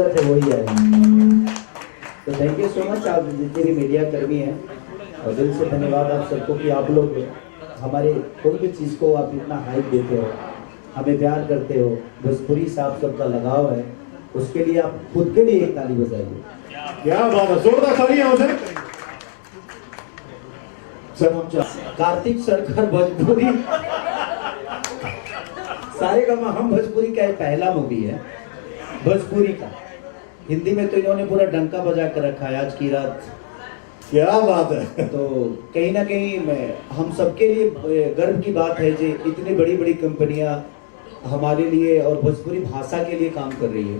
है वही है। तो थैंक यू सो मच, आप जितने भी मीडिया कर्मी हैं, और दिल से धन्यवाद आप सबको कि आप लोग हमारे कोई भी चीज़ को आप इतना हाइप देते हो, हमें प्यार करते हो, भोजपुरी से आप सबका लगाव है, उसके लिए आप खुद के लिए एक ताली बजाइए। क्या बात है, जोरदार ताली है उसे। सर हम कार्तिक सरकार भोजपुरी सारे का हम भोजपुरी का पहला मूवी है भोजपुरी का, हिंदी में तो इन्होंने पूरा डंका बजा कर रखा है आज की रात। क्या बात है। तो कहीं ना कहीं हम सबके लिए गर्व की बात है कि इतनी बड़ी बड़ी कंपनियां हमारे लिए और भोजपुरी भाषा के लिए काम कर रही है।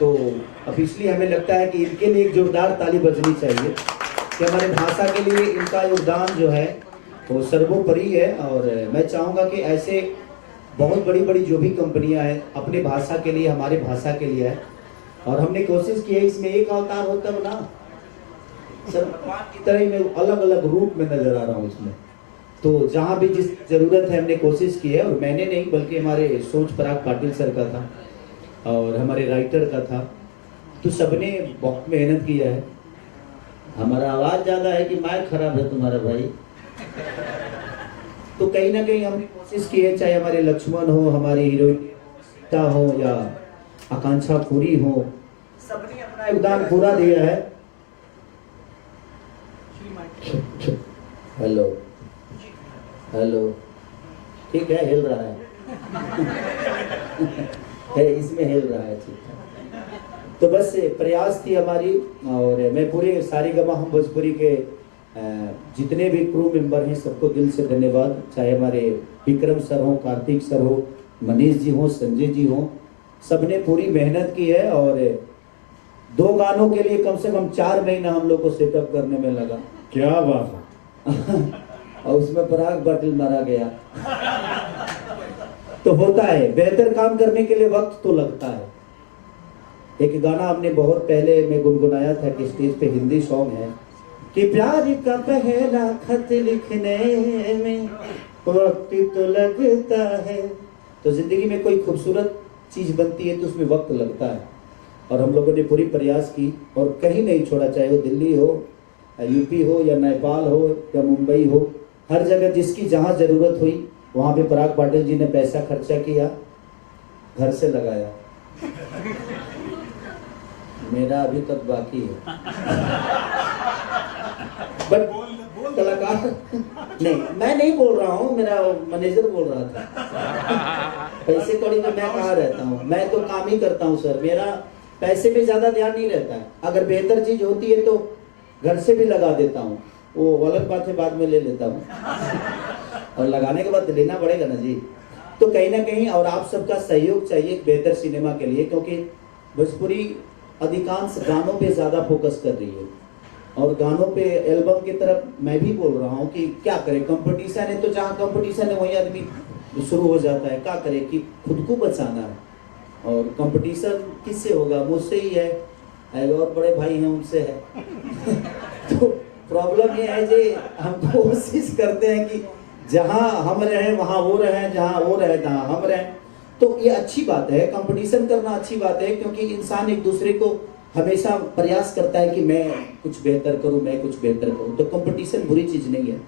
तो अब इसलिए हमें लगता है कि इनके लिए एक जोरदार ताली बजनी चाहिए कि हमारे भाषा के लिए इनका योगदान जो है वो सर्वोपरि है। और मैं चाहूँगा कि ऐसे बहुत बड़ी बड़ी जो भी कंपनियां हैं अपने भाषा के लिए, हमारे भाषा के लिए है, और हमने कोशिश की है इसमें एक अवतार होता है ना सर, भगवान की तरह ही मैं अलग अलग रूप में नजर आ रहा हूँ इसमें। तो जहाँ भी जिस जरूरत है हमने कोशिश की है, और मैंने नहीं बल्कि हमारे सोच पराग पाटिल सर का था और हमारे राइटर का था, तो सबने बहुत मेहनत किया है। हमारा आवाज ज्यादा है कि माइक खराब है तुम्हारा भाई? तो कहीं ना कहीं हमने कोशिश की है, चाहे हमारे लक्ष्मण हो, हमारी हीरोइन सीता हो या आकांक्षा पूरी हो, सबने अपना योगदान पूरा दिया है। हेलो हेलो, ठीक है, हिल रहा है इसमें हिल रहा है, ठीक है। तो बस प्रयास थी हमारी, और मैं पूरे सारेगामा हम भोजपुरी के जितने भी क्रू मेंबर हैं सबको दिल से धन्यवाद, चाहे हमारे विक्रम सर हो, कार्तिक सर हो, मनीष जी हो, संजय जी हो, सबने पूरी मेहनत की है। और 2 गानों के लिए कम से कम 4 महीना हम लोग को सेटअप करने में लगा। क्या बात है। और उसमें पराग पाटिल मारा गया। तो होता है, बेहतर काम करने के लिए वक्त तो लगता है। एक गाना हमने बहुत पहले में गुनगुनाया था कि स्टेज पे हिंदी सॉन्ग है कि प्यार का पहला खत लिखने में वक्त तो लगता है। तो जिंदगी में कोई खूबसूरत चीज बनती है तो उसमें वक्त लगता है, और हम लोगों ने पूरी प्रयास की और कहीं नहीं छोड़ा, चाहे वो दिल्ली हो, यूपी हो या नेपाल हो या मुंबई हो, हर जगह जिसकी जहाँ जरूरत हुई वहाँ पे पराग पाटिल जी ने पैसा खर्चा किया, घर से लगाया। मेरा अभी तक बाकी है। बट कलाकार नहीं, मैं नहीं बोल रहा हूँ, मेरा मैनेजर बोल रहा था। पैसे कौड़ी में मैं कहाँ रहता हूँ, मैं तो काम ही करता हूँ सर, मेरा पैसे पे ज्यादा ध्यान नहीं रहता है। अगर बेहतर चीज होती है तो घर से भी लगा देता हूँ, वो अलग बात है, बाद में ले लेता हूँ। और लगाने के बाद लेना पड़ेगा ना जी। तो कहीं ना कहीं और आप सबका सहयोग चाहिए बेहतर सिनेमा के लिए, क्योंकि भोजपुरी अधिकांश गानों पे ज्यादा फोकस कर रही है, और गानों पे एल्बम की तरफ मैं भी बोल रहा हूँ कि क्या करें, कंपटीशन है तो जहाँ कंपटीशन है वहीं आदमी शुरू हो जाता है। क्या करें कि खुद को बचाना है, और कंपटीशन किससे होगा? मुझसे ही है, और बड़े भाई हैं उनसे है। तो प्रॉब्लम ये है कि हम कोशिश करते हैं कि जहाँ हम रहे वहाँ वो रहे, जहाँ वो रहे तहाँ हम रहें। तो ये अच्छी बात है, कंपटीशन करना अच्छी बात है, क्योंकि इंसान एक दूसरे को हमेशा प्रयास करता है कि मैं कुछ बेहतर करूं, मैं कुछ बेहतर करूं। तो कंपटीशन बुरी चीज नहीं है।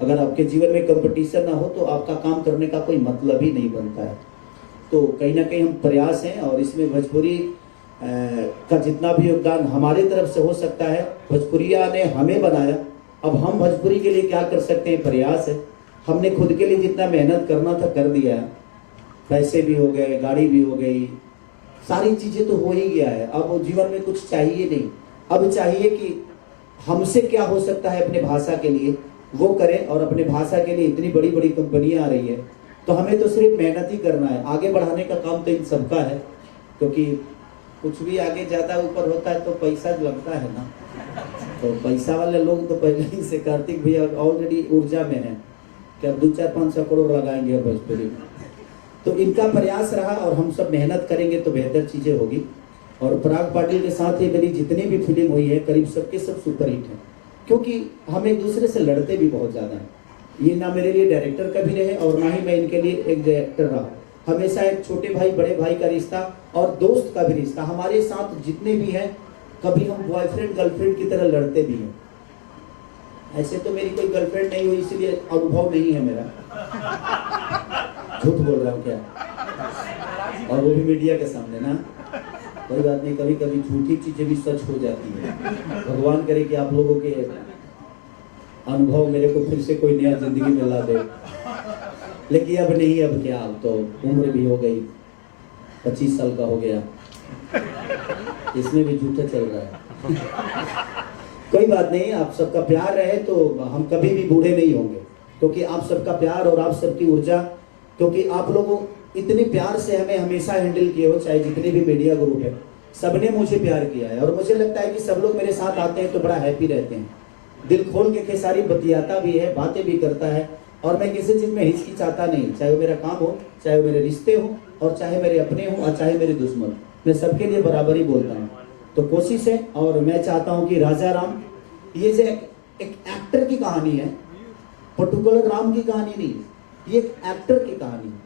अगर आपके जीवन में कंपटीशन ना हो तो आपका काम करने का कोई मतलब ही नहीं बनता है। तो कहीं ना कहीं हम प्रयास हैं, और इसमें भोजपुरी का जितना भी योगदान हमारे तरफ से हो सकता है, भोजपुरिया ने हमें बनाया, अब हम भोजपुरी के लिए क्या कर सकते हैं, प्रयास है। हमने खुद के लिए जितना मेहनत करना था कर दिया है, पैसे भी हो गए, गाड़ी भी हो गई, सारी चीजें तो हो ही गया है। अब जीवन में कुछ चाहिए नहीं, अब चाहिए कि हमसे क्या हो सकता है अपने भाषा के लिए वो करें। और अपने भाषा के लिए इतनी बड़ी बड़ी कंपनियां आ रही है, तो हमें तो सिर्फ मेहनत ही करना है, आगे बढ़ाने का काम तो इन सबका है। क्योंकि कुछ भी आगे ज्यादा ऊपर होता है तो पैसा लगता है ना, तो पैसा वाले लोग तो पहले ही से, कार्तिक भैया ऑलरेडी ऊर्जा में है कि अब 2-4-500 करोड़ लगाएंगे भोजपुरी में। तो इनका प्रयास रहा, और हम सब मेहनत करेंगे तो बेहतर चीजें होगी। और पराग पाटिल के साथ ही मेरी जितनी भी फिल्म हुई है करीब सबके सब सुपरहिट है, क्योंकि हम एक दूसरे से लड़ते भी बहुत ज्यादा हैं। ये ना मेरे लिए डायरेक्टर का भी रहे और ना ही मैं इनके लिए एक डायरेक्टर रहा। हमेशा एक छोटे भाई बड़े भाई का रिश्ता और दोस्त का भी रिश्ता। हमारे साथ जितने भी हैं, कभी हम बॉयफ्रेंड गर्लफ्रेंड की तरह लड़ते भी हैं। ऐसे तो मेरी कोई गर्लफ्रेंड नहीं हुई, इसलिए अनुभव नहीं है मेरा। झूठ बोल रहा हूँ क्या? और वो भी मीडिया के सामने ना। कोई बात नहीं, कभी कभी झूठी चीजें भी सच हो जाती है। भगवान करे कि आप लोगों के अनुभव मेरे को फिर से कोई नया जिंदगी में ला दे। लेकिन अब नहीं, अब क्या, अब तो उम्र भी हो गई, 25 साल का हो गया, इसमें भी झूठा चल रहा है। कोई बात नहीं, आप सबका प्यार रहे तो हम कभी भी बूढ़े नहीं होंगे, क्योंकि आप सबका प्यार और आप सबकी ऊर्जा, क्योंकि आप लोगों इतने प्यार से हमें हमेशा हैंडल किए हो, चाहे जितने भी मीडिया ग्रुप है, सबने मुझे प्यार किया है। और मुझे लगता है कि सब लोग मेरे साथ आते हैं तो बड़ा हैप्पी रहते हैं। दिल खोल के खेसारी बतियाता भी है, बातें भी करता है, और मैं किसी चीज में हिचकिचाता नहीं, चाहे वो मेरा काम हो, चाहे वो मेरे रिश्ते हो, और चाहे मेरे अपने हो, और चाहे मेरे दुश्मन, मैं सबके लिए बराबर ही बोलता हूँ। तो कोशिश है, और मैं चाहता हूँ कि राजा राम ये जो एक एक्टर की कहानी है, पर्टिकुलर राम की कहानी नहीं, ये एक एक्टर की कहानी है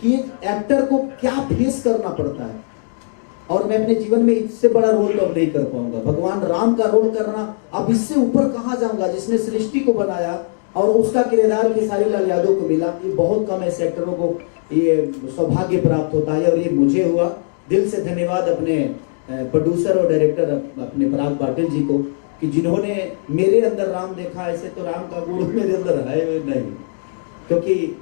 कि एक एक्टर को क्या फेस करना पड़ता है। और मैं अपने जीवन में इससे बड़ा रोल तो अब नहीं कर पाऊंगा। भगवान राम का रोल करना, अब इससे ऊपर कहाँ जाऊंगा, जिसने सृष्टि को बनाया और उसका किरदार खेसारी लाल यादव को मिला। ये बहुत कम ऐसे एक्टरों को ये सौभाग्य प्राप्त होता है, और ये मुझे हुआ। दिल से धन्यवाद अपने प्रोड्यूसर और डायरेक्टर अपने पराग पाटिल जी को, कि जिन्होंने मेरे अंदर राम देखा। ऐसे तो राम का गुण मेरे अंदर है नहीं, क्योंकि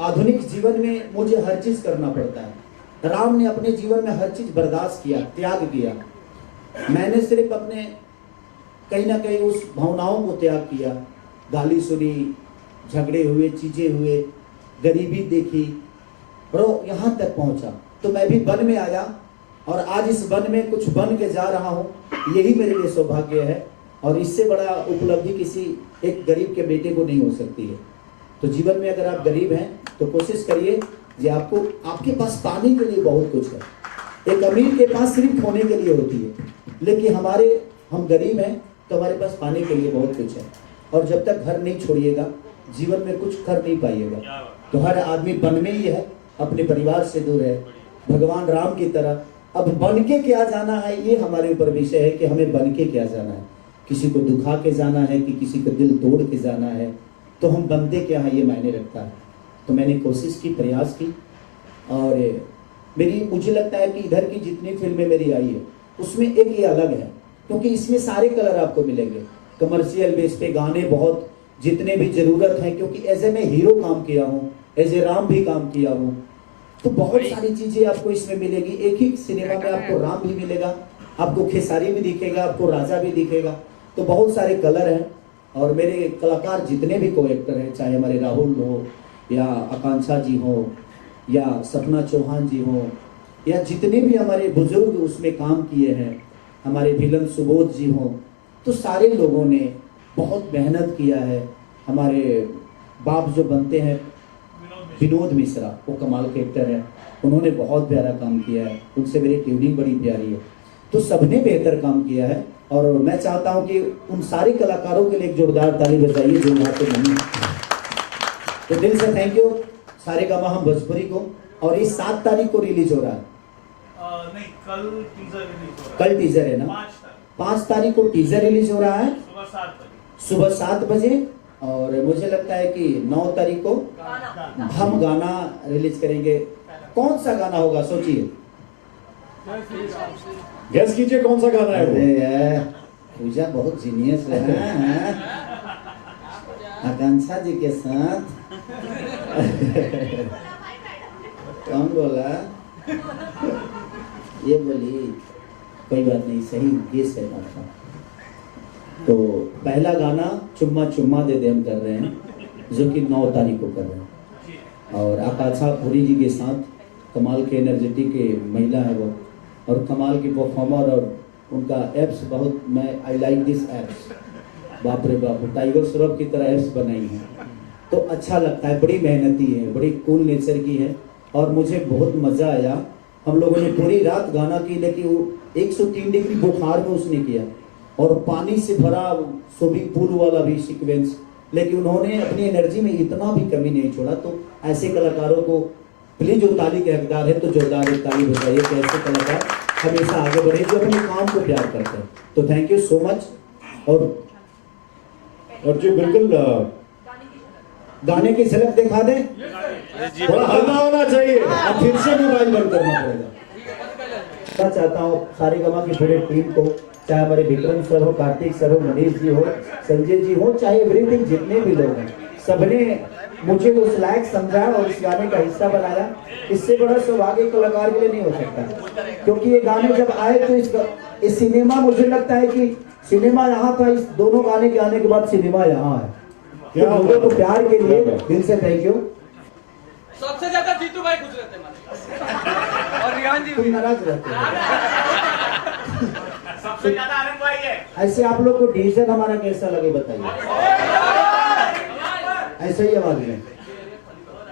आधुनिक जीवन में मुझे हर चीज करना पड़ता है। राम ने अपने जीवन में हर चीज बर्दाश्त किया, त्याग किया। मैंने सिर्फ अपने कहीं ना कहीं उस भावनाओं को त्याग किया। गाली सुनी, झगड़े हुए, चीजें हुए, गरीबी देखी, और यहाँ तक पहुंचा। तो मैं भी वन में आया, और आज इस वन में कुछ बन के जा रहा हूँ। यही मेरे लिए सौभाग्य है, और इससे बड़ा उपलब्धि किसी एक गरीब के बेटे को नहीं हो सकती है। तो जीवन में अगर आप गरीब हैं तो कोशिश करिए कि आपके पास पाने के लिए बहुत कुछ है। एक अमीर के पास सिर्फ खोने के लिए होती है, लेकिन हम गरीब हैं तो हमारे पास पाने के लिए बहुत कुछ है। और जब तक घर नहीं छोड़िएगा, जीवन में कुछ कर नहीं पाइएगा। तो हर आदमी वन में ही है, अपने परिवार से दूर है, भगवान राम की तरह। अब बन के क्या जाना है, ये हमारे ऊपर विषय है कि हमें बन के क्या जाना है। किसी को दुखा के जाना है कि किसी को दिल तोड़ के जाना है, तो हम बनते क्या है ये मायने रखता है। तो मैंने कोशिश की, प्रयास की, और मुझे लगता है कि इधर की जितनी फिल्में मेरी आई है उसमें एक ये अलग है, क्योंकि इसमें सारे कलर आपको मिलेंगे। कमर्शियल बेस पे गाने बहुत, जितने भी जरूरत है, क्योंकि एज ए मैं हीरो काम किया हूँ, एज ए राम भी काम किया हूँ, तो बहुत सारी चीजें आपको इसमें मिलेगी। एक ही सिनेमा में आपको राम भी मिलेगा, आपको खेसारी भी दिखेगा, आपको राजा भी दिखेगा। तो बहुत सारे कलर हैं, और मेरे कलाकार जितने भी को एक्टर हैं, चाहे हमारे राहुल हो, या आकांक्षा जी हो, या सपना चौहान जी हो, या जितने भी हमारे बुजुर्ग उसमें काम किए हैं, हमारे विलन सुबोध जी हो, तो सारे लोगों ने बहुत मेहनत किया है। हमारे बाप जो बनते हैं विनोद मिश्रा, वो कमाल के एक्टर हैं, उन्होंने बहुत प्यारा काम किया है, उनसे मेरी ट्यूनिंग बड़ी प्यारी है। तो सबने बेहतर काम किया है, और मैं चाहता हूं कि उन सारे कलाकारों के लिए एक जोरदार ताली बजाइए जो यहाँ पे नहीं। तो दिल से थैंक यू सारेगामा हम भोजपुरी को। और ये 7 तारीख को रिलीज हो रहा है। नहीं, कल टीजर रिलीज हो रहा है। कल टीजर है ना? 5 तारीख को टीजर रिलीज हो रहा है, सुबह 7 बजे। और मुझे लगता है कि 9 तारीख को हम गाना रिलीज करेंगे। कौन सा गाना होगा सोचिए, गेस कीजिए कौन सा गाना है वो? अरे यार, पूजा बहुत जीनियस है। आकांक्षा जी के साथ कौन बोला? ये बोली, कोई बात नहीं, सही गेस है आपका। तो पहला गाना चुम्मा चुम्मा दे दे हम कर रहे हैं, जो कि 9 तारीख को कर रहे हैं। और आकांक्षा पुरी जी के साथ, कमाल के एनर्जेटिक महिला है वो, और कमाल की परफॉर्मर, और उनका एप्स बहुत, मैं आई लाइक दिस एप्स, बाप रे बाप, टाइगर श्रॉफ की तरह एप्स बनाई हैं। तो अच्छा लगता है, बड़ी मेहनती है, बड़ी कूल नेचर की है, और मुझे बहुत मज़ा आया। हम लोगों ने पूरी रात गाना की, लेकिन वो 103 डिग्री बुखार में उसने किया, और पानी से भरा स्विमिंग पूल वाला भी सीक्वेंस, लेकिन उन्होंने अपनी एनर्जी में इतना भी कमी नहीं छोड़ा। तो ऐसे कलाकारों को प्लीज जो ताली के हकदार है तो जोरदार एक ताली बजाइए कि ऐसे कलाकार हमेशा आगे बढ़े जो अपने काम को प्यार करते हैं। तो थैंक यू सो मच। और जी बिल्कुल गाने की झलक दिखा दें। थोड़ा हल्का होना चाहिए। अब फिर से मोबाइल बंद करना पड़ेगा। मैं चाहता हूँ सारे गमा की पूरी टीम को, चाहे हमारे विक्रम सर हो, कार्तिक सर हो, मनीष जी हो, संजय जी हो, चाहे एवरीथिंग जितने भी लोग हैं, सबने मुझे उस लायक समझा और इस गाने का हिस्सा बनाया। इससे बड़ा सौभाग्य कलाकार के लिए नहीं हो सकता, क्योंकि ये गाने जब आए तो इस सिनेमा, मुझे लगता है कि सिनेमा यहाँ था, इस दोनों गाने के आने के बाद सिनेमा यहाँ है। क्या लोगों को प्यार के लिए दिल से थैंक यू। सबसे ज्यादा जीतू भाई खुश रहते हैं और रियान जी कोई नाराज रहते हैं। सबसे ज्यादा आनंद भाई है। ऐसे आप लोग को डिसीजन हमारा कैसा लगे बताइए, ऐसे ही आवाज में।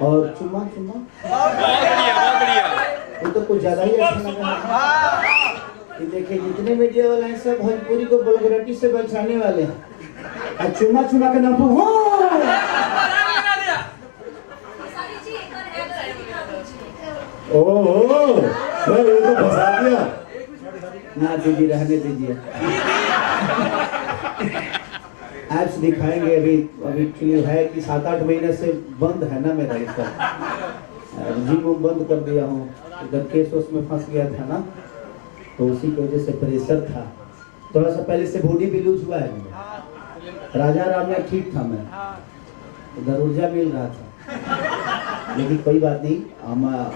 और चुम्मा चुम्मा बहुत बढ़िया ये तो कुछ ज्यादा ही अच्छा लगा। ये देखिए जितने मीडिया वाले हैं सब भोजपुरी को वल्गैरिटी से बचाने वाले हैं। और चुम्मा चुम्मा के नाम ओह सर ये तो फंसा दिया। ना दीजिए, रहने दीजिए। एप्स दिखाएंगे अभी एक्चुअली है कि 7-8 महीने से बंद है ना मेरा ये सब। जिम बंद कर दिया हूँ, इधर केस उसमें फंस गया था ना, तो उसी की वजह से प्रेशर था। थोड़ा सा पहले से बॉडी भी लूज हुआ है मेरा। राजा राम में ठीक था मैं, उधर ऊर्जा मिल रहा था, लेकिन कोई बात नहीं।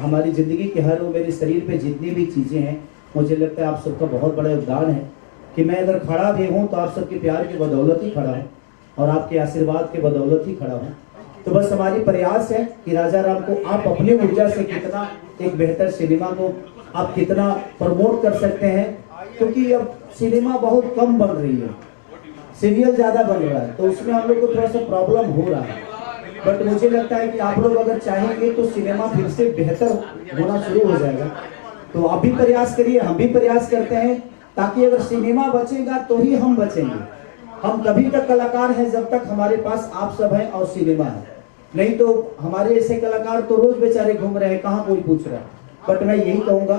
हमारी जिंदगी के हर वो मेरे शरीर पे जितनी भी चीजें हैं, मुझे लगता है आप सबका बहुत बड़ा योगदान है कि मैं अगर खड़ा भी हूँ तो आप सबके प्यार के बदौलत ही खड़ा हूँ और आपके आशीर्वाद के बदौलत ही खड़ा हूँ। तो बस हमारी प्रयास है कि राजा राम को आप अपनी ऊर्जा से कितना एक बेहतर सिनेमा को आप कितना प्रमोट कर सकते हैं, क्योंकि अब सिनेमा बहुत कम बन रही है, सीरियल ज्यादा बन रहा है, तो उसमें हम लोग को थोड़ा सा प्रॉब्लम हो रहा है। बट मुझे लगता है कि आप लोग अगर चाहेंगे तो सिनेमा फिर से बेहतर होना शुरू हो जाएगा। तो आप भी प्रयास करिए, हम भी प्रयास करते हैं, ताकि अगर सिनेमा बचेगा तो ही हम बचेंगे। हम तभी तक कलाकार हैं जब तक हमारे पास आप सब हैं और सिनेमा है, नहीं तो हमारे ऐसे कलाकार तो रोज बेचारे घूम रहे हैं, कहाँ कोई पूछ रहा है। बट मैं यही कहूंगा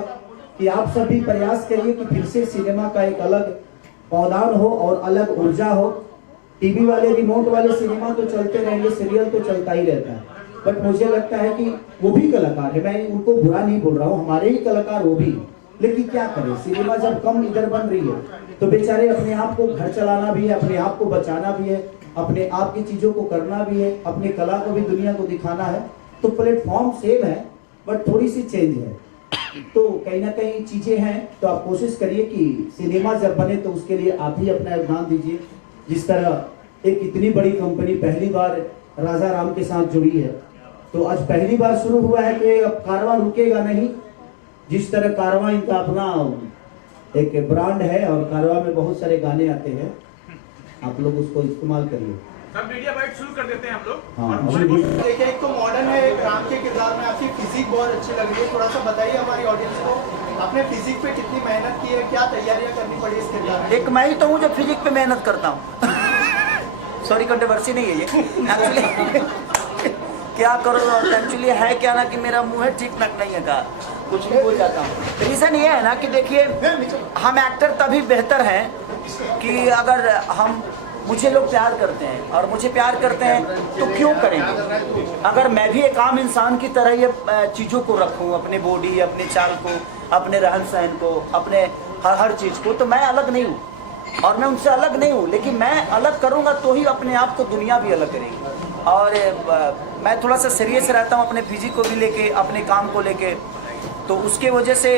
कि आप सब भी प्रयास करिए कि फिर से सिनेमा का एक अलग पौधान हो और अलग ऊर्जा हो। टीवी वाले रिमोट वाले सिनेमा तो चलते रहेंगे, सीरियल तो चलता ही रहता है, बट मुझे लगता है कि वो भी कलाकार है, मैं उनको बुरा नहीं बोल रहा हूँ, हमारे ही कलाकार वो भी। लेकिन क्या करें, सिनेमा जब कम इधर बन रही है तो बेचारे अपने आप को घर चलाना भी है, अपने आप को बचाना भी है, अपने आप की चीजों को करना भी है, अपनी कला को भी दुनिया को दिखाना है। तो प्लेटफॉर्म सेम है बट थोड़ी सी चेंज है, तो कहीं ना कहीं चीजें हैं। तो आप कोशिश करिए कि सिनेमा जब बने तो उसके लिए आप ही अपना योगदान दीजिए। जिस तरह एक इतनी बड़ी कंपनी पहली बार राजा राम के साथ जुड़ी है, तो आज पहली बार शुरू हुआ है कि अब कारवां रुकेगा नहीं। जिस तरह कारवां इनका अपना एक ब्रांड है और कारवां में बहुत सारे गाने आते हैं, आप लोग उसको इस्तेमाल करिए। सब मीडिया बाइट शुरू कर देते हैं हम लोग। हाँ, और बॉलीवुड देखिए एक तो मॉडर्न है, एक राम के किरदार में आपकी फिजिक बहुत अच्छी लग रही है। थोड़ा सा बताइए हमारी ऑडियंस को, आपने फिजिक पे कितनी मेहनत की है, क्या तैयारियां करनी पड़ी इस किरदार में? एक मैं ही तो हूँ जो फिजिक पे मेहनत करता हूँ। सॉरी कंट्रोवर्सी नहीं है ये एक्चुअली। क्या करो, एक्चुअली है क्या ना कि मेरा मुंह है ठीक नक नहीं है का, कुछ भी बोल जाता हूँ। रीज़न ये है ना कि देखिए हम एक्टर तभी बेहतर हैं कि अगर हम मुझे लोग प्यार करते हैं, और मुझे प्यार करते हैं तो क्यों करेंगे। अगर मैं भी एक आम इंसान की तरह ये चीज़ों को रखूँ, अपने बॉडी, अपने चाल को, अपने रहन सहन को, अपने हर चीज़ को, तो मैं अलग नहीं हूँ और मैं उनसे अलग नहीं हूँ। लेकिन मैं अलग करूँगा तो ही अपने आप को दुनिया भी अलग करेगी। और मैं थोड़ा सा सीरियस रहता हूँ अपने फिजिक को भी लेके, अपने काम को लेके, तो उसके वजह से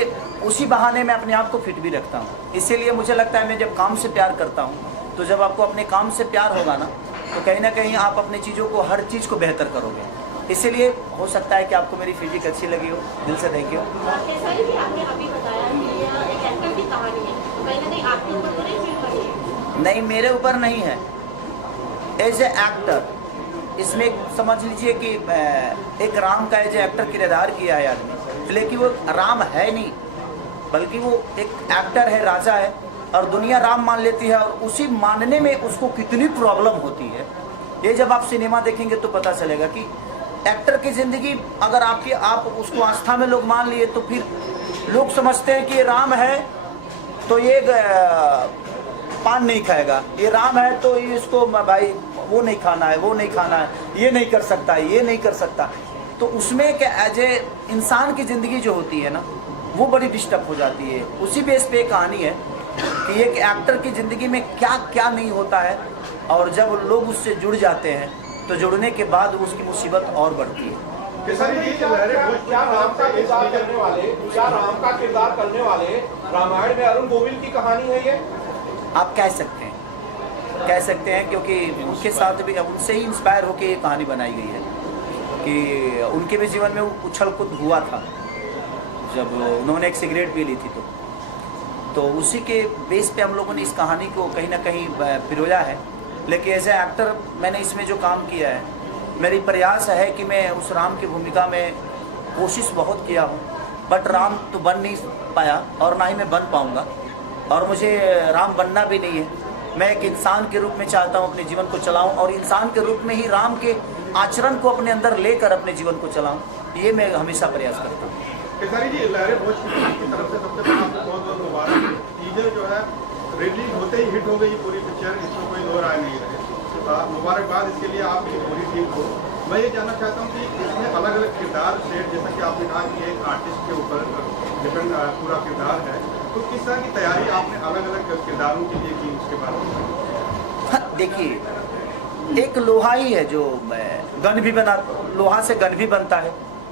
उसी बहाने मैं अपने आप को फिट भी रखता हूँ। इसीलिए मुझे लगता है मैं जब काम से प्यार करता हूँ, तो जब आपको अपने काम से प्यार होगा ना, तो कहीं ना कहीं आप अपनी चीज़ों को, हर चीज़ को बेहतर करोगे। इसीलिए हो सकता है कि आपको मेरी फिजिक अच्छी लगी हो, दिल से देखी हो। जैसा कि आपने अभी बताया कि ये एक एक्टर की कहानी है, तो कहीं ना कहीं आपके ऊपर तो नहीं फिल्म बनी है? नहीं, मेरे ऊपर नहीं है। एज ए एक्टर इसमें समझ लीजिए कि एक राम का एज ए एक्टर किरदार किया है आदमी, लेकिन वो राम है नहीं, बल्कि वो एक एक्टर है, राजा है, और दुनिया राम मान लेती है, और उसी मानने में उसको कितनी प्रॉब्लम होती है, ये जब आप सिनेमा देखेंगे तो पता चलेगा कि एक्टर की ज़िंदगी अगर आप उसको आस्था में लोग मान लिए तो फिर लोग समझते हैं कि ये राम है तो ये पान नहीं खाएगा, ये राम है तो ये इसको भाई वो नहीं खाना है, वो नहीं खाना है, ये नहीं कर सकता, ये नहीं कर सकता। तो उसमें क्या एज ए इंसान की ज़िंदगी जो होती है ना वो बड़ी डिस्टर्ब हो जाती है। उसी बेस पे कहानी है कि एक एक्टर की ज़िंदगी में क्या क्या नहीं होता है, और जब लोग उससे जुड़ जाते हैं तो जुड़ने के बाद उसकी मुसीबत और बढ़ती है। क्या राम का किरदार करने वाले रामायण में अरुण गोविल की कहानी है ये? आप कह सकते हैं क्योंकि उनके साथ भी उनसे ही इंस्पायर होकर ये कहानी बनाई गई है कि उनके भी जीवन में उछल कूद हुआ था जब उन्होंने एक सिगरेट पी ली थी। तो उसी के बेस पे हम लोगों ने इस कहानी को कहीं ना कहीं पिरोया है। लेकिन एज ए एक्टर मैंने इसमें जो काम किया है, मेरी प्रयास है कि मैं उस राम की भूमिका में कोशिश बहुत किया हूँ, बट राम तो बन नहीं पाया और ना ही मैं बन पाऊँगा, और मुझे राम बनना भी नहीं है। मैं एक इंसान के रूप में चाहता हूँ अपने जीवन को चलाऊँ, और इंसान के रूप में ही राम के आचरण को अपने अंदर लेकर अपने जीवन को चलाऊँ, ये मैं हमेशा प्रयास करता हूँ। केसारी जी, लहरे भोजपुरी की तरफ से सबसे पहले आपको बहुत बहुत मुबारक। टीजर जो है रिलीज होते ही हिट हो गई पूरी पिक्चर, इसमें कोई दो राय नहीं रहे। मुबारकबाद इसके लिए आपकी पूरी टीम को। मैं ये जानना चाहता हूँ कि इसमें अलग अलग किरदार सेट, जैसा कि आपने कहा कि एक आर्टिस्ट के ऊपर डिपेंड पूरा किरदार है, तो किस तरह की तैयारी आपने अलग अलग किरदारों के लिए की, उसके बारे में? देखिए, एक लोहा ही है जो गन भी बना, लोहा से गन भी बनता है,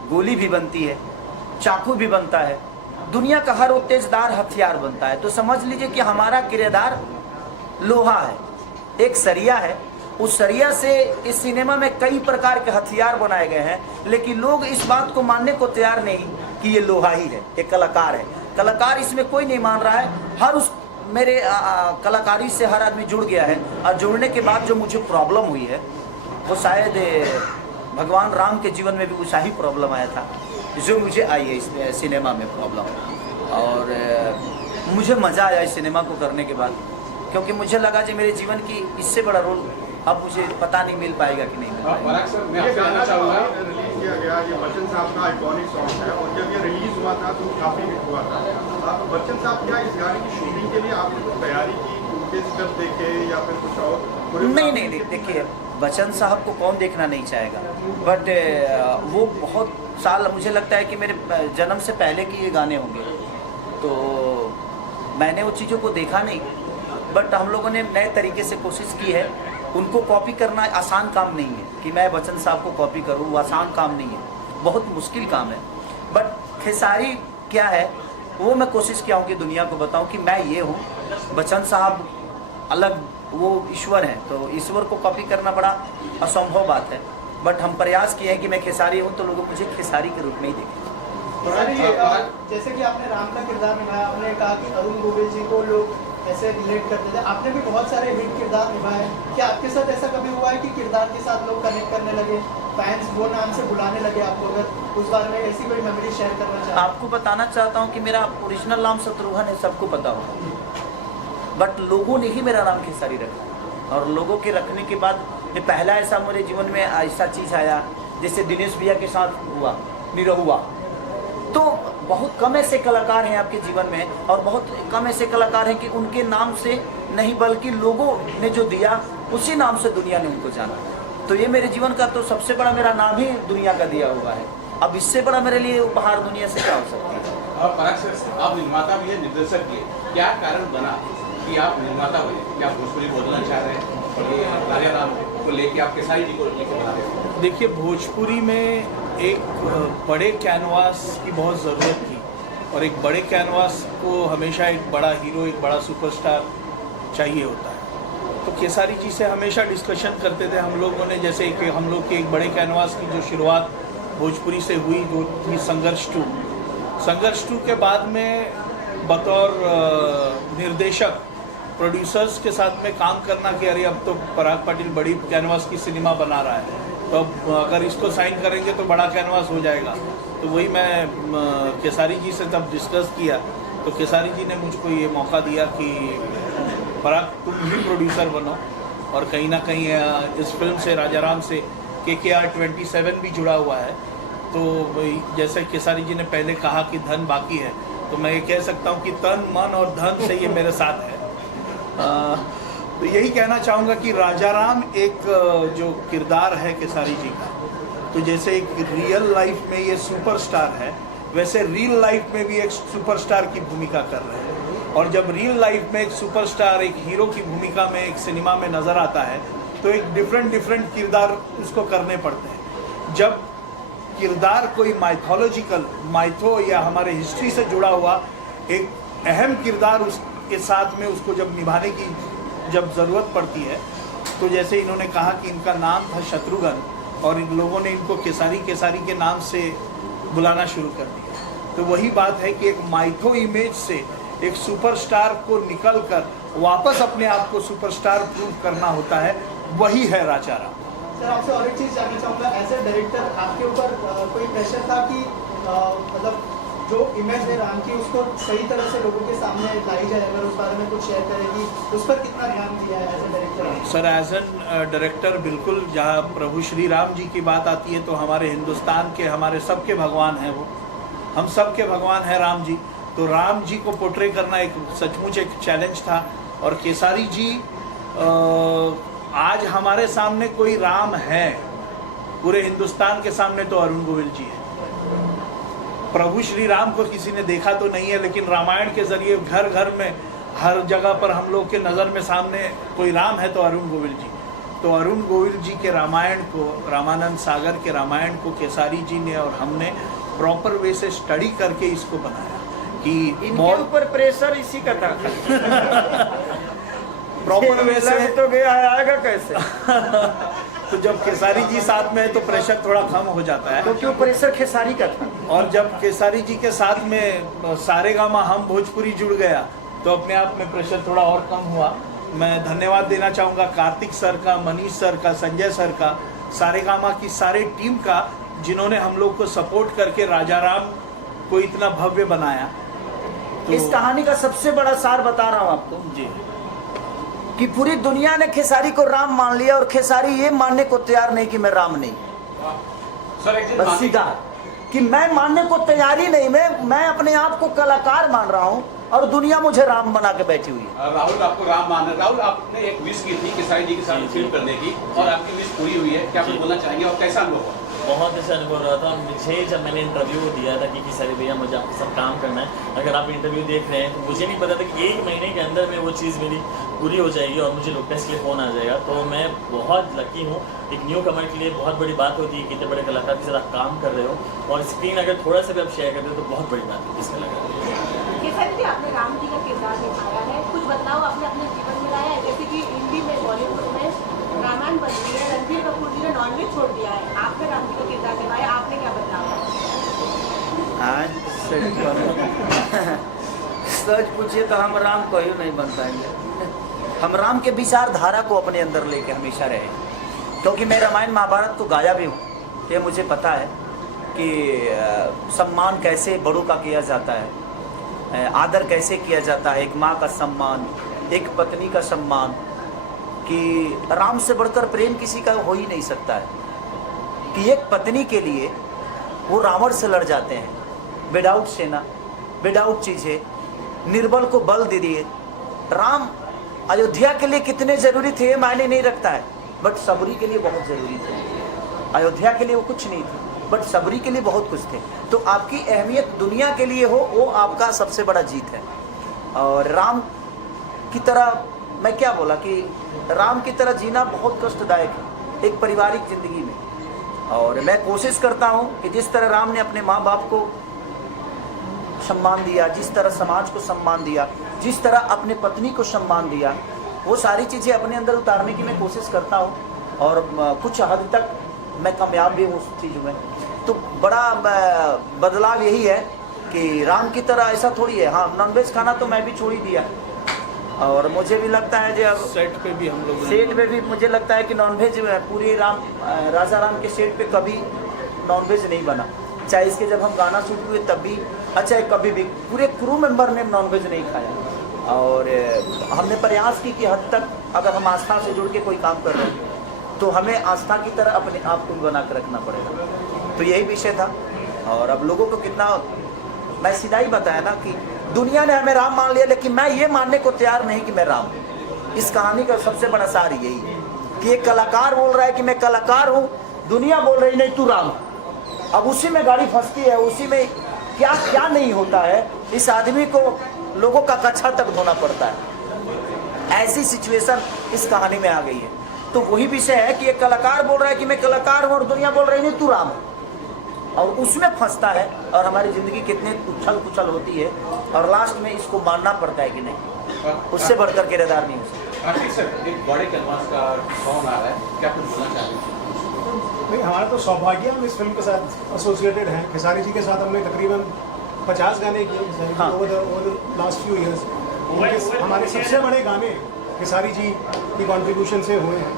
गोली भी बनती है, चाकू भी बनता है, दुनिया का हर वो तेजदार हथियार बनता है। तो समझ लीजिए कि हमारा किरदार लोहा है, एक सरिया है। उस सरिया से इस सिनेमा में कई प्रकार के हथियार बनाए गए हैं, लेकिन लोग इस बात को मानने को तैयार नहीं कि ये लोहा ही है, एक कलाकार है। कलाकार इसमें कोई नहीं मान रहा है। हर उस मेरे कलाकारी से हर आदमी जुड़ गया है, और जुड़ने के बाद जो मुझे प्रॉब्लम हुई है वो शायद भगवान राम के जीवन में भी वैसा ही प्रॉब्लम आया था जो मुझे आई है इस सिनेमा में प्रॉब्लम। और मुझे मज़ा आया इस सिनेमा को करने के बाद, क्योंकि मुझे लगा कि मेरे जीवन की इससे बड़ा रोल अब मुझे पता नहीं मिल पाएगा कि नहीं मिल पाएगा। ये गाना रिलीज किया गया, ये बच्चन साहब का आइकॉनिक सॉन्ग है, और जब ये रिलीज हुआ था तो काफ़ी हिट हुआ था। बच्चन साहब, क्या इस गाने की शूटिंग के लिए आपने कुछ तैयारी की, उनके स्टेप देखे या फिर कुछ और? नहीं, देखिए, बच्चन साहब को कौन देखना नहीं चाहेगा, बट वो बहुत साल, मुझे लगता है कि मेरे जन्म से पहले के ये गाने होंगे, तो मैंने वो चीज़ों को देखा नहीं। बट हम लोगों ने नए तरीके से कोशिश की है। उनको कॉपी करना आसान काम नहीं है कि मैं बच्चन साहब को कॉपी करूँ, वो आसान काम नहीं है, बहुत मुश्किल काम है। बट खेसारी क्या है वो मैं कोशिश किया हूँ कि दुनिया को बताऊँ कि मैं ये हूँ, बच्चन साहब अलग, वो ईश्वर हैं, तो ईश्वर को कॉपी करना बड़ा असंभव बात है। बट हम प्रयास किए हैं कि मैं खेसारी हूँ तो लोग मुझे खेसारी के रूप में ही देखें। जैसे कि आपने राम का किरदार निभाया, आपने कहा कि अरुण गोविल जी को लोग ऐसे रिलेट करते थे, आपने भी बहुत सारे हिट किरदार निभाए। क्या आपके साथ ऐसा कभी हुआ है कि किरदार के साथ लोग कनेक्ट करने लगे, फैंस वो नाम से बुलाने लगे आपको? अगर उस बारे में ऐसी कोई मेमोरी शेयर करना चाहते? आपको बताना चाहता हूँ कि मेरा ओरिजिनल नाम शत्रुघ्न है, सबको पता होगा, बट लोगों ने ही मेरा नाम खेसारी रखा, और लोगों के रखने के बाद ये पहला ऐसा मेरे जीवन में ऐसा चीज़ आया जैसे दिनेश भैया के साथ हुआ, निरहुआ। तो बहुत कम ऐसे कलाकार हैं आपके जीवन में, और बहुत कम ऐसे कलाकार हैं कि उनके नाम से नहीं बल्कि लोगों ने जो दिया उसी नाम से दुनिया ने उनको जाना। तो ये मेरे जीवन का तो सबसे बड़ा मेरा नाम ही दुनिया का दिया हुआ है। अब इससे बड़ा मेरे लिए उपहार दुनिया से क्या हो सकती है? और पराग सर, आप निर्माता भी है, निर्देशक भी है, क्या कारण बना कि आप निर्माता बने? क्या आप भोजपुरी बोलना चाह रहे हैं और ये राजा राम को लेके आप खेसारी जी को लेके बना रहे हैं? देखिए, भोजपुरी में एक बड़े कैनवास की बहुत ज़रूरत थी, और एक बड़े कैनवास को हमेशा एक बड़ा हीरो, एक बड़ा सुपरस्टार चाहिए होता है। तो खेसारी जी से हमेशा डिस्कशन करते थे हम लोगों ने, जैसे कि हम लोग के एक बड़े कैनवास की जो शुरुआत भोजपुरी से हुई जो थी संघर्ष 2। संघर्ष 2 के बाद में बतौर निर्देशक प्रोड्यूसर्स के साथ में काम करना कि अरे अब तो पराग पाटिल बड़ी कैनवास की सिनेमा बना रहा है, तो अब अगर इसको साइन करेंगे तो बड़ा कैनवास हो जाएगा। तो वही मैं खेसारी जी से तब डिस्कस किया, तो खेसारी जी ने मुझको ये मौका दिया कि पराग तुम ही प्रोड्यूसर बनो, और कहीं ना कहीं इस फिल्म से, राजा राम से KKR 27 भी जुड़ा हुआ है। तो जैसे केसारी जी ने पहले कहा कि धन बाकी है, तो मैं ये कह सकता हूँ कि तन मन और धन से ये मेरे साथ है। तो यही कहना चाहूँगा कि राजा राम एक जो किरदार है केसारी जी का, तो जैसे एक रियल लाइफ में ये सुपरस्टार है, वैसे रियल लाइफ में भी एक सुपरस्टार की भूमिका कर रहे हैं। और जब रियल लाइफ में एक सुपरस्टार एक हीरो की भूमिका में एक सिनेमा में नज़र आता है, तो एक डिफरेंट किरदार उसको करने पड़ते हैं। जब किरदार कोई माइथोलॉजिकल माइथो या हमारे हिस्ट्री से जुड़ा हुआ एक अहम किरदार उसके साथ में उसको जब निभाने की जब ज़रूरत पड़ती है, तो जैसे इन्होंने कहा कि इनका नाम था शत्रुघ्न और इन लोगों ने इनको केसारी के नाम से बुलाना शुरू कर दिया। तो वही बात है कि एक माइथो इमेज से एक सुपरस्टार को निकलकर वापस अपने आप को सुपरस्टार प्रूव करना होता है, वही है राजा राम। सर आपसे और एक चीज़ जानना चाहूँगा, एज ए डायरेक्टर आपके ऊपर कोई प्रेशर था कि मतलब जो इमेज है राम की उसको सही तरह से लोगों के सामने लाई जाए, अगर उस बारे में कुछ शेयर करेगी, उस पर कितना ध्यान दिया है as a director? Sir as an director बिल्कुल, जहाँ प्रभु श्री राम जी की बात आती है तो हमारे हिंदुस्तान के हमारे सबके भगवान हैं वो, हम सबके भगवान हैं राम जी। तो राम जी को पोर्ट्रे करना एक सचमुच एक चैलेंज था। और केसारी जी आज हमारे सामने कोई राम है पूरे हिंदुस्तान के सामने तो अरुण गोविल जी है। प्रभु श्री राम को किसी ने देखा तो नहीं है, लेकिन रामायण के जरिए घर घर में हर जगह पर हम लोग के नज़र में सामने कोई राम है तो अरुण गोविल जी। तो अरुण गोविल जी के रामायण को, रामानंद सागर के रामायण को केसारी जी ने और हमने प्रॉपर वे से स्टडी करके इसको बनाया कि इनके ऊपर प्रेशर इसी का था। प्रॉपर वे से तो गया आएगा कैसे? तो जब केसारी जी साथ में है तो प्रेशर थोड़ा कम हो जाता है, तो क्यों प्रेशर खेसारी का था? और जब केसारी जी के साथ में सारेगामा हम भोजपुरी जुड़ गया तो अपने आप में प्रेशर थोड़ा और कम हुआ। मैं धन्यवाद देना चाहूँगा कार्तिक सर का, मनीष सर का, संजय सर का, सारेगामा की सारे टीम का, जिन्होंने हम लोग को सपोर्ट करके राजा राम को इतना भव्य बनाया। तो इस कहानी का सबसे बड़ा सार बता रहा हूँ आपको जी, कि पूरी दुनिया ने खेसारी को राम मान लिया और खेसारी ये मानने को तैयार नहीं कि मैं राम नहीं। सर एक चीज बस मानिए- सीधा कि मैं मानने को तैयार ही नहीं, मैं अपने आप को कलाकार मान रहा हूँ और दुनिया मुझे राम बना के बैठी हुई है। राहुल आपको राम मान रहे। राहुल आपने एक विश की थी केसारी जी के साथ फिल्म करने की और आपकी विश पूरी हुई है, क्या आप बोलना चाहेंगे और कैसा अनुभव हुआ? बहुत अच्छा अनुभव रहा था। मुझे जब मैंने इंटरव्यू दिया था कि केसारी भैया मुझे आपके साथ काम करना है, अगर आप इंटरव्यू देख रहे हैं, तो मुझे नहीं पता था कि 1 महीने के अंदर में वो चीज़ मेरी पूरी हो जाएगी और मुझे लोग टेस्ट के लिए फ़ोन आ जाएगा। तो मैं बहुत लकी हूँ। एक न्यू कमर के लिए बहुत बड़ी बात होती है कि इतने बड़े कलाकार के साथ आप काम कर रहे हो और स्क्रीन अगर थोड़ा सा भी आप शेयर करते हो तो बहुत बड़ी बात है। इसका लगा केसारी जी आपने राम जी का किरदार निभाया है, कुछ बदलाव आपने अपने जीवन में लाया है? जैसे कि हिंदी में बॉलीवुड में रामायण बन रही है, रणबीर कपूर जी ने नॉनवेज छोड़ दिया है, आपने राम जी का किरदार निभाया, आपने क्या बदलाव? सच पूछिए तो हम राम को ही नहीं बन पाएंगे। हम राम के विचारधारा को अपने अंदर लेके हमेशा रहे, क्योंकि मैं रामायण महाभारत को गाया भी हूँ। ये मुझे पता है कि सम्मान कैसे बड़ों का किया जाता है, आदर कैसे किया जाता है, एक माँ का सम्मान, एक पत्नी का सम्मान, कि राम से बढ़कर प्रेम किसी का हो ही नहीं सकता है। कि एक पत्नी के लिए वो रावण से लड़ जाते हैं, विदाउट सेना, विदाउट चीज़ें, निर्बल को बल दे दिए। राम अयोध्या के लिए कितने ज़रूरी थे ये मायने नहीं रखता है, बट सबरी के लिए बहुत ज़रूरी थे। अयोध्या के लिए वो कुछ नहीं थे, बट सबरी के लिए बहुत कुछ थे। तो आपकी अहमियत दुनिया के लिए हो, वो आपका सबसे बड़ा जीत है। और राम की तरह मैं क्या बोला कि राम की तरह जीना बहुत कष्टदायक है एक पारिवारिक ज़िंदगी में। और मैं कोशिश करता हूँ कि जिस तरह राम ने अपने माँ बाप को सम्मान दिया, जिस तरह समाज को सम्मान दिया, जिस तरह अपने पत्नी को सम्मान दिया, वो सारी चीज़ें अपने अंदर उतारने की मैं कोशिश करता हूँ और कुछ हद तक मैं कामयाब भी हूँ उस चीज़ में। तो बड़ा बदलाव यही है कि राम की तरह ऐसा थोड़ी है। हाँ, नॉनवेज खाना तो मैं भी छोड़ ही दिया और मुझे भी लगता है जो अब सेट पे भी हम लोग सेट पे भी मुझे लगता है कि नॉनवेज पूरे राजा राम के सेट पे कभी नॉनवेज नहीं बना। चाहे इसके जब हम गाना शूट हुए तब भी, अच्छा कभी भी पूरे क्रू मेंबर ने नॉनवेज नहीं खाया। और हमने प्रयास की कि हद तक अगर हम आस्था से जुड़ के कोई काम कर रहे हैं तो हमें आस्था की तरह अपने आप को बना कर रखना पड़ेगा। तो यही विषय था। और अब लोगों को कितना, मैं सीधा ही बताया ना कि दुनिया ने हमें राम मान लिया, लेकिन मैं ये मानने को तैयार नहीं कि मैं राम हूँ। इस कहानी का सबसे बड़ा सार यही है कि एक कलाकार बोल रहा है कि मैं कलाकार हूँ, दुनिया बोल रही नहीं तू राम। अब उसी में गाड़ी फंसती है, उसी में क्या क्या नहीं होता है। इस आदमी को लोगों का कच्छा तक धोना पड़ता है। ऐसी सिचुएशन इस कहानी में आ गई है। तो वही विषय है कि एक कलाकार बोल रहा है कि मैं कलाकार हूँ और दुनिया बोल रही नहीं तू राम, और उसमें फंसता है। और हमारी जिंदगी कितनी उछल पुछल होती है, और लास्ट में इसको मानना पड़ता है कि नहीं, उससे बढ़कर किरदार नहीं हो सकता। आशीष सर, एक बड़े कैनवास का सॉन्ग आ रहा है, क्या कुछ बोलना चाहते हैं? नहीं, हमारा तो सौभाग्य हम इस फिल्म के साथ एसोसिएटेड हैं। खेसारी जी के साथ हमने तकरीबन 50 गाने किए ओवर लास्ट फ्यू ईयर्स। हमारे सबसे बड़े गाने खेसारी जी की कंट्रीब्यूशन से हुए हैं।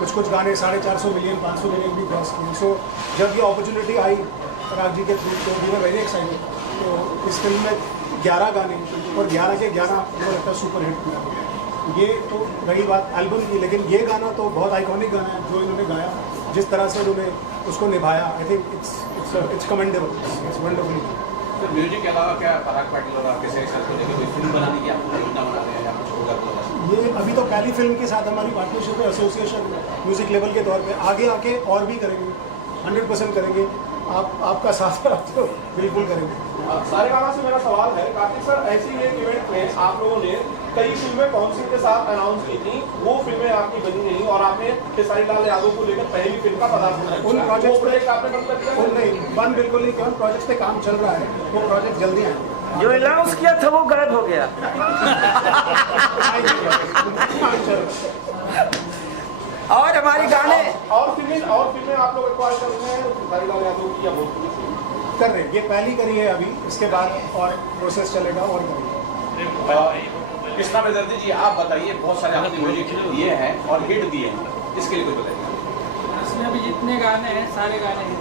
कुछ गाने 450 मिलियन 500 मिलियन भी क्रॉस किए। सो जब ये अपॉर्चुनिटी आई राज जी के थ्रू तो वी वर वेरी एक्साइटेड। तो इस फिल्म में 11 गाने और 11 के 11 मुझे लगता है सुपर हिट हुआ। ये तो रही बात एल्बम की, लेकिन ये गाना तो बहुत आइकॉनिक गाना है जो इन्होंने गाया, जिस तरह से उन्होंने उसको निभाया। I think it's commendable, it's wonderful. तो म्यूजिक के अलावा क्या पराग पाटिल और आपके साथ को लेकर कोई फिल्म बनाने की आपको योजना बना रहे हैं या कुछ होगा? ये अभी तो पहली फिल्म के साथ हमारी पार्टनरशिप है एसोसिएशन म्यूजिक लेवल के तौर पे। आगे आके और भी करेंगे, 100% करेंगे। आपका साथ तो बिल्कुल करेंगे। सारे गाना से मेरा सवाल है, कार्तिक सर, ऐसी एक इवेंट में आप लोगों ने कई फिल्में कौन सी के साथ अनाउंस की थी, वो फिल्में आपकी बनी नहीं और आपने खेसारी लाल यादव को लेकर पहली फिल्म का पदार्पण उन प्रोजेक्ट पे आपने बंद कर दिया? नहीं, बंद बिल्कुल नहीं। केवल प्रोजेक्ट पे काम चल रहा है, वो प्रोजेक्ट जल्दी आएंगे। जो अनाउंस किया था वो गायब हो गया। और हमारी गाने और फिल्में आप लोग एक्वायर कर रहे हैं खेसारी लाल यादव की या भोजपुरी की? कर रहे हैं, ये पहली करी है अभी, इसके बाद और प्रोसेस चलेगा और करेंगे। कृष्णा बेदर्जी जी, आप बताइए, बहुत सारे आपने म्यूजिक दिए हैं और हिट दिए हैं, इसके लिए कुछ बताइए। इसमें अभी जितने गाने हैं सारे गाने हैं,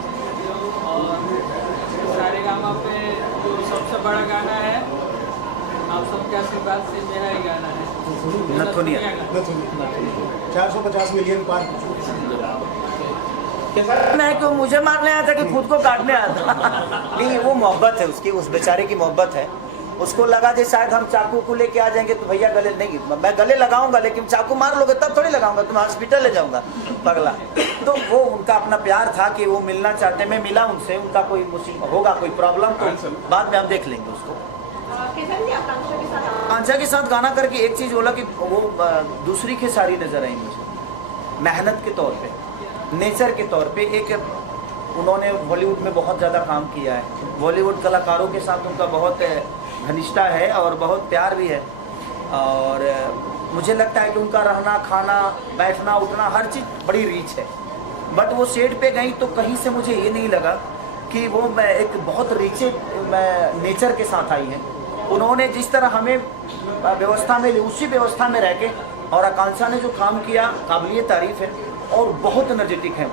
और सारे गामा पे जो सबसे बड़ा गाना है आप सबके आशीर्वाद से मेरा ही गाना है नथुनिया। 450 मिलियन पार। मैं क्यों मुझे मारने आया था कि खुद को काटने आया था? नहीं, वो मोहब्बत है उसकी, उस बेचारे की मोहब्बत है। उसको लगा कि शायद हम चाकू को लेके आ जाएंगे तो भैया गले नहीं, मैं गले लगाऊंगा लेकिन चाकू मार लोगे तब थोड़ी लगाऊंगा, तुम हॉस्पिटल ले जाऊंगा पगला। तो वो उनका अपना प्यार था कि वो मिलना चाहते, मैं मिला उनसे। उनका कोई मुसीबत होगा, कोई प्रॉब्लम तो बाद में हम देख लेंगे उसको। आंचा के साथ गाना करके एक चीज़ बोला कि वो दूसरी खेसारी नजर आई मुझे, मेहनत के तौर पे, नेचर के तौर पे। एक उन्होंने बॉलीवुड में बहुत ज़्यादा काम किया है, बॉलीवुड कलाकारों के साथ उनका बहुत घनिष्ठता है और बहुत प्यार भी है। और मुझे लगता है कि उनका रहना खाना बैठना उठना हर चीज़ बड़ी रीच है। बट वो सेट पे गई तो कहीं से मुझे ये नहीं लगा कि वो मैं एक बहुत रीचे नेचर के साथ आई हैं। उन्होंने जिस तरह हमें व्यवस्था में ली उसी व्यवस्था में रह के, और आकांक्षा ने जो काम किया काबिलियत तारीफ है और बहुत एनर्जेटिक है।